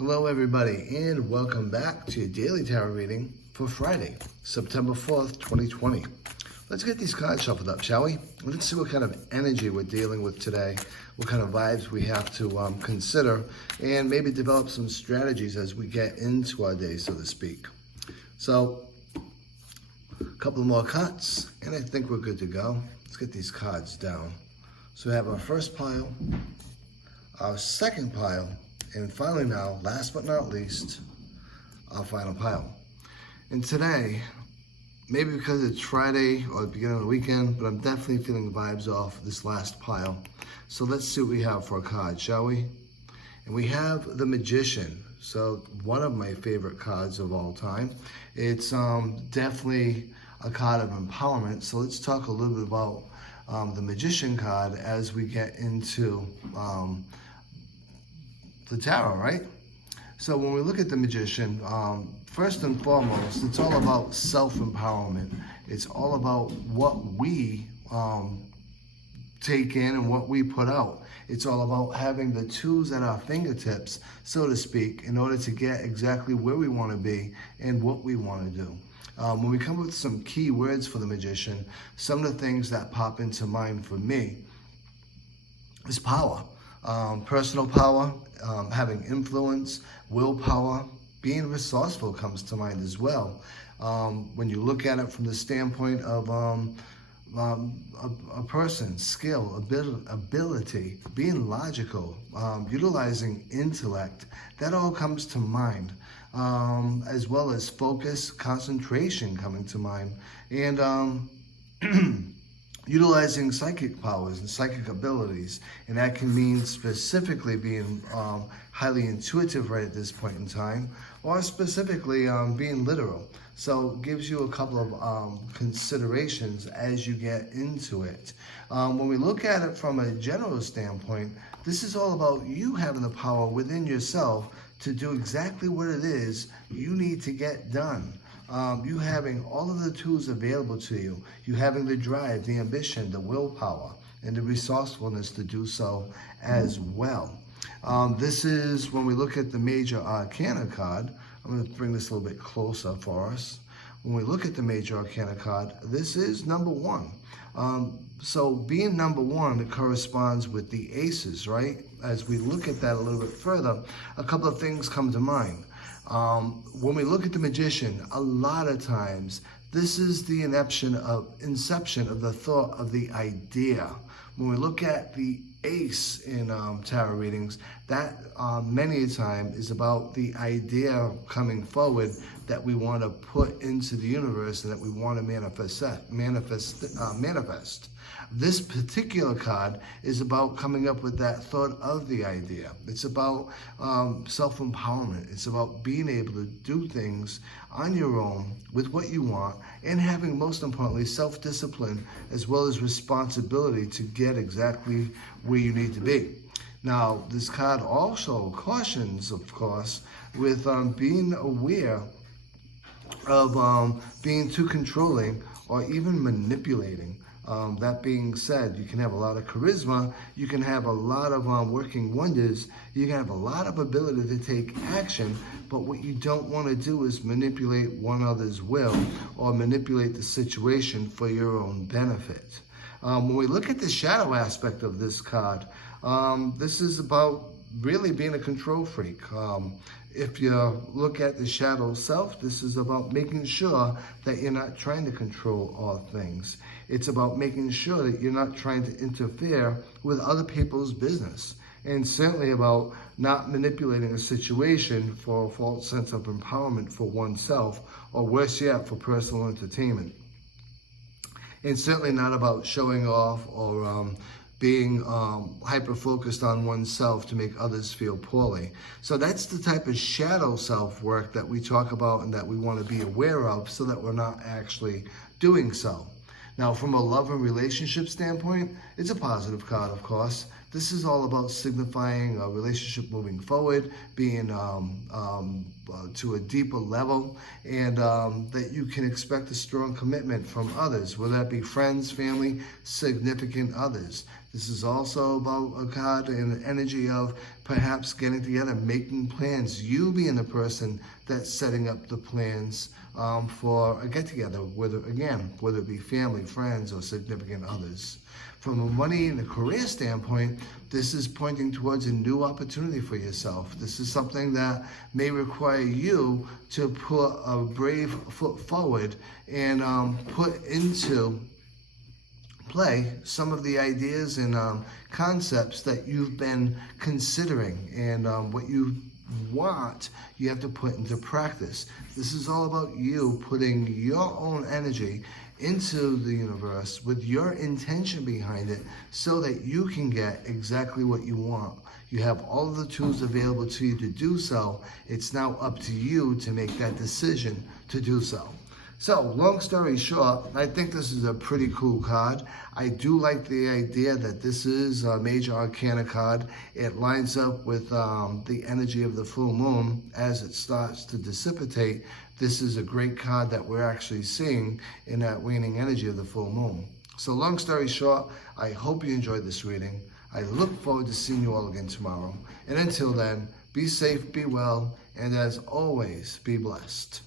Hello everybody, and welcome back to your daily tarot reading for Friday, September 4th, 2020. Let's get these cards shuffled up, shall we? Let's see what kind of energy we're dealing with today, what kind of vibes we have to consider, and maybe develop some strategies as we get into our day, so to speak. So, a couple more cuts, and I think we're good to go. Let's get these cards down. So we have our first pile, our second pile, and finally now, last but not least, our final pile. And today, maybe because it's Friday or the beginning of the weekend, but I'm definitely feeling the vibes off this last pile. So let's see what we have for a card, shall we? And we have the Magician. So one of my favorite cards of all time. It's definitely a card of empowerment. So let's talk a little bit about the Magician card as we get into the tarot, right? So when we look at the Magician, first and foremost, it's all about self-empowerment. It's all about what we take in and what we put out. It's all about having the tools at our fingertips, so to speak, in order to get exactly where we want to be and what we want to do. When we come up with some key words for the Magician, some of the things that pop into mind for me is power. Personal power, having influence, willpower, being resourceful comes to mind as well. When you look at it from the standpoint of a person's skill, ability, being logical, utilizing intellect, that all comes to mind, as well as focus, concentration coming to mind, and utilizing psychic powers and psychic abilities. And that can mean specifically being highly intuitive right at this point in time, or specifically being literal. So it gives you a couple of considerations as you get into it. When we look at it from a general standpoint, this is all about you having the power within yourself to do exactly what it is you need to get done. You having all of the tools available to you, you having the drive, the ambition, the willpower, and the resourcefulness to do so as well. This is when we look at the Major Arcana card. I'm going to bring this a little bit closer for us. When we look at the Major Arcana card, this is number one. So being number one, it corresponds with the aces, right? As we look at that a little bit further, a couple of things come to mind. When we look at the Magician, a lot of times, this is the inception of the thought of the idea. When we look at the ace in tarot readings, that many a time is about the idea coming forward that we want to put into the universe and that we want to manifest. This particular card is about coming up with that thought of the idea. It's about self-empowerment. It's about being able to do things on your own with what you want and having, most importantly, self-discipline as well as responsibility to get exactly where you need to be. Now, this card also cautions, of course, with being aware of being too controlling or even manipulating. That being said, you can have a lot of charisma, you can have a lot of working wonders, you can have a lot of ability to take action, but what you don't want to do is manipulate one other's will or manipulate the situation for your own benefit. When we look at the shadow aspect of this card, this is about really being a control freak. If you look at the shadow self, this is about making sure that you're not trying to control all things. It's about making sure that you're not trying to interfere with other people's business. And certainly about not manipulating a situation for a false sense of empowerment for oneself, or worse yet, for personal entertainment. And certainly not about showing off or being hyper-focused on oneself to make others feel poorly. So that's the type of shadow self-work that we talk about and that we want to be aware of so that we're not actually doing so. Now, from a love and relationship standpoint, it's a positive card, of course. This is all about signifying a relationship moving forward, being to a deeper level, and that you can expect a strong commitment from others, whether that be friends, family, significant others. This is also about a card and energy of perhaps getting together, making plans. You being the person that's setting up the plans for a get-together, whether it be family, friends, or significant others. From a money and a career standpoint, this is pointing towards a new opportunity for yourself. This is something that may require you to put a brave foot forward and put into play some of the ideas and concepts that you've been considering, and what you want, you have to put into practice. This is all about you putting your own energy into the universe with your intention behind it so that you can get exactly what you want. You have all of the tools available to you to do so. It's now up to you to make that decision to do so. So, long story short, I think this is a pretty cool card. I do like the idea that this is a major arcana card. It lines up with the energy of the full moon as it starts to dissipate. This is a great card that we're actually seeing in that waning energy of the full moon. So, long story short, I hope you enjoyed this reading. I look forward to seeing you all again tomorrow. And until then, be safe, be well, and as always, be blessed.